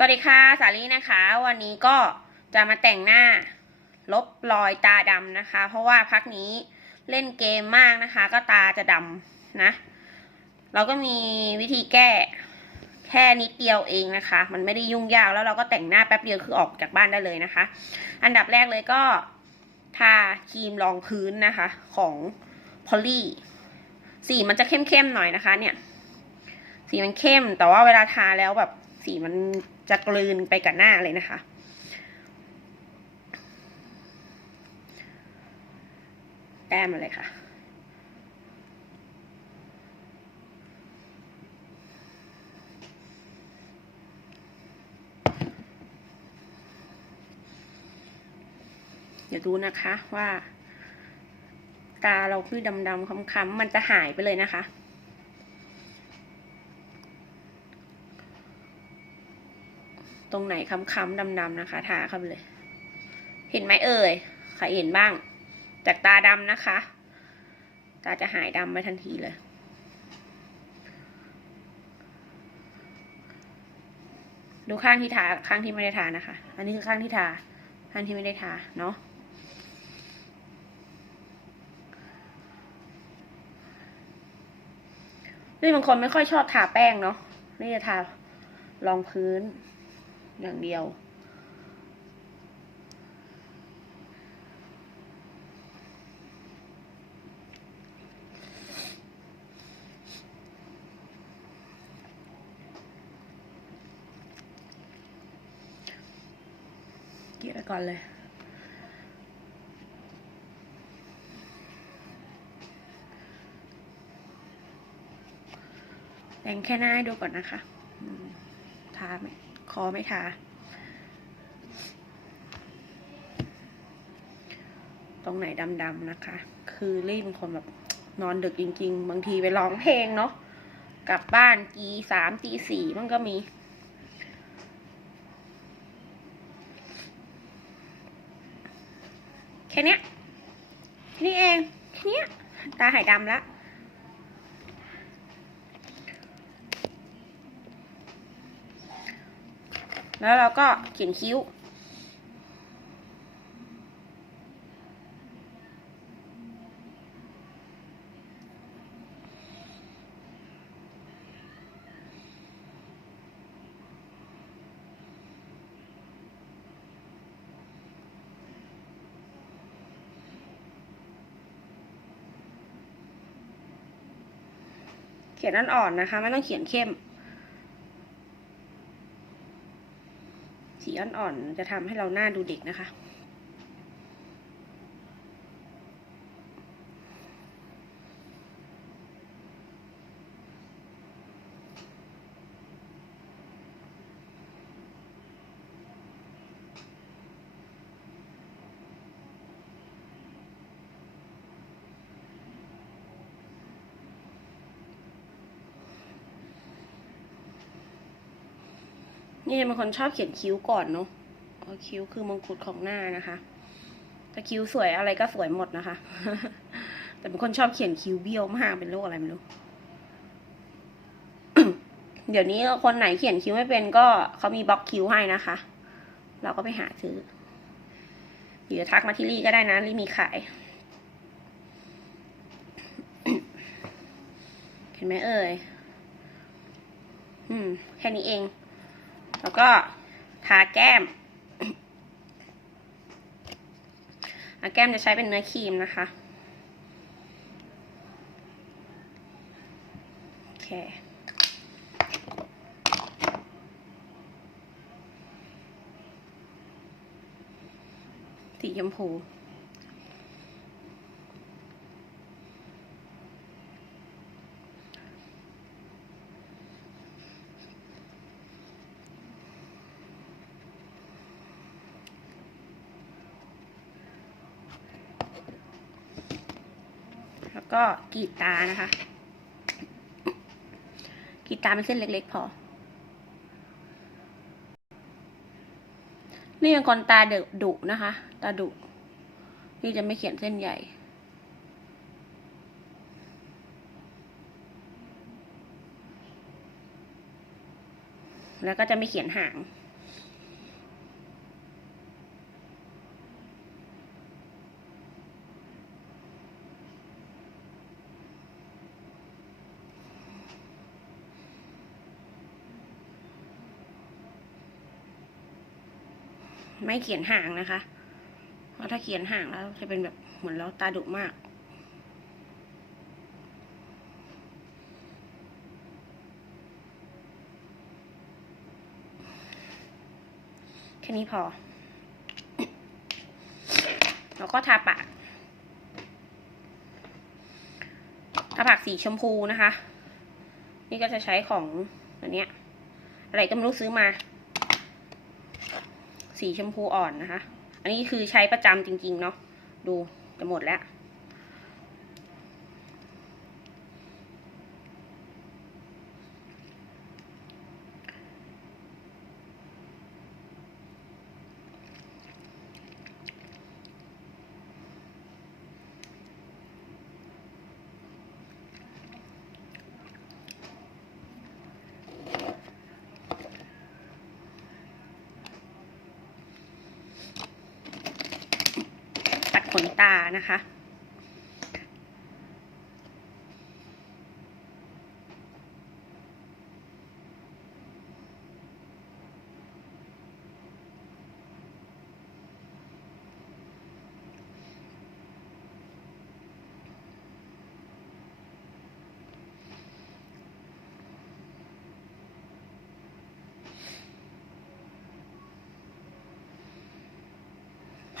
สวัสดีค่ะ สาลีนะคะ วันนี้ก็จะมาแต่งหน้าลบรอยตาดำนะคะ เพราะว่าพักนี้เล่นเกมมากนะคะ ก็ตาจะดำนะ เราก็มีวิธีแก้แค่นิดเดียวเองนะคะ มันไม่ได้ยุ่งยากแล้วเราก็แต่งหน้าแป๊บเดียวคือออกจากบ้านได้เลยนะคะ อันดับแรกเลยก็ทาครีมรองพื้นนะคะ ของพอลลี่สีมันจะเข้มๆหน่อยนะคะ เนี่ย สีมันเข้มแต่ว่าเวลาทาแล้วแบบสีมัน จะกลืนไปกับหน้าเลยนะคะ แต้มมาเลยค่ะเดี๋ยวดูนะคะว่า ตาเราคือดำๆค้ำๆมันจะหายไปเลยนะคะ ตรงไหนค้ำๆดำๆนะคะ ทาเข้าไปเลย เห็นไหมเอ่ยใครเห็นบ้าง จากตาดำนะคะ ตาจะหายดำไปทันทีเลยดูข้างที่ทาข้างที่ไม่ได้ทานะคะ อันนี้คือข้างที่ทา ข้างที่ไม่ได้ทาเนาะ นี่บางคนไม่ค่อยชอบทาแป้งเนาะ นี่จะทารองพื้น อย่างเดียว เกี่ยวไปก่อนเลยแต่งแค่หน้าให้ดูก่อนนะคะ ทาไหม อไหม่ทาตรงไหนดำๆนะคะ คือรีบเป็นคนแบบนอนดึกจริง ๆ บางทีไปร้องเพลงเนาะ กลับบ้านตีสามตีสี่มันก็มี แค่นี้แค่นี้เอง แค่นี้ตาหายดำละ แล้วเราก็เขียนคิ้ว เขียนอ่อนๆนะคะ ไม่ต้องเขียนเข้ม สีอ่อนๆจะทำให้เราหน้าดูเด็กนะคะ นี่บางคนชอบเขียนคิ้วก่อนเนาะคิ้วคือมงกุฎของหน้านะคะถ้าคิ้วสวยอะไรก็สวยหมดนะคะ แต่บางคนชอบเขียนคิ้วเบี้ยวมากเป็นโรคอะไรไม่รู้ เดี๋ยวนี้คนไหนเขียนคิ้วไม่เป็นก็เขามีบล็อกคิ้วให้นะคะ เราก็ไปหาซื้อเดี๋ยวทักมาที่ลี่ก็ได้นะลี่มีขาย เห็นไหมเอ่ย อืม แค่นี้เอง แล้วก็ทาแก้มอาแก้มจะใช้เป็นเนื้อครีมนะคะโอเคสีชมพู ก็กรีดตานะคะกรีดตาเป็นเส้นเล็ก ๆ พอ นี่ยังคนตาเดอดุนะคะ ตาดุนี่จะไม่เขียนเส้นใหญ่แล้วก็จะไม่เขียนหาง ไม่เขียนห่างนะคะ เพราะถ้าเขียนห่างแล้วจะเป็นแบบเหมือนเราตาดุมากแค่นี้พอ แล้วก็ทาปากทาปากสีชมพูนะคะ นี่ก็จะใช้ของอันเนี้ยอะไรก็ไม่รู้ซื้อมา สีชมพูอ่อนนะคะ อันนี้คือใช้ประจำจริงๆเนาะ ดูจะหมดแล้ว นตานะคะ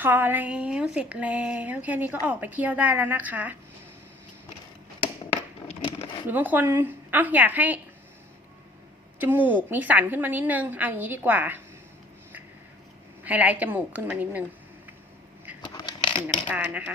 พอแล้วเสร็จแล้วแค่นี้ก็ออกไปเที่ยวได้แล้วนะคะ หรือบางคนเอ้าอยากให้ จมูกมีสันขึ้นมานิดนึง เอาอย่างนี้ดีกว่า ไฮไลท์จมูกขึ้นมานิดนึงสีน้ำตาลนะคะ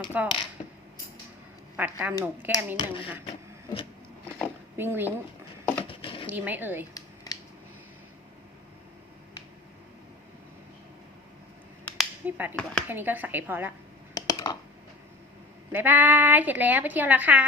แล้วก็ปัดตามโหนกแก้มนิดนึงนะคะ วิงวิงดีไหมเอ่ย ไม่ปัดดีกว่า แค่นี้ก็ใสพอละ บ๊ายบาย เสร็จแล้วไปเที่ยวและค่ะ